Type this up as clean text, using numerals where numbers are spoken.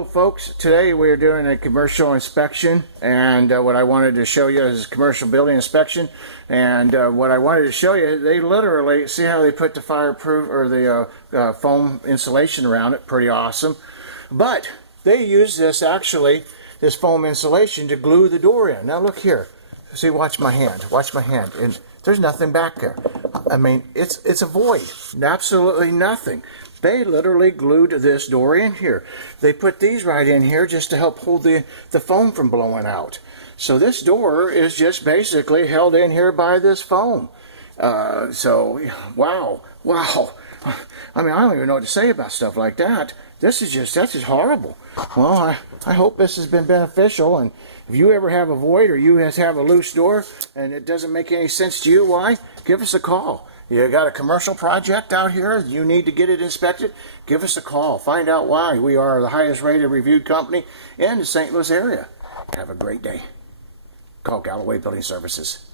Hello folks, today we are doing a commercial inspection, and what I wanted to show you is commercial building inspection. And what I wanted to show you, they literally, see how they put the fireproof or the foam insulation around it, pretty awesome. But they use this this foam insulation to glue the door in. Now look here, see, watch my hand, and there's nothing back there. I mean, it's a void, absolutely nothing. They literally glued this door in here. They put these right in here just to help hold the foam from blowing out. So this door is just basically held in here by this foam. So, wow. I mean, I don't even know what to say about stuff like that. That's just horrible. Well, I hope this has been beneficial, and if you ever have a void or you have a loose door and it doesn't make any sense to you, why? Give us a call. You got a commercial project out here, you need to get it inspected, give us a call. Find out why. We are the highest rated reviewed company in the St. Louis area. Have a great day. Call Galloway Building Services.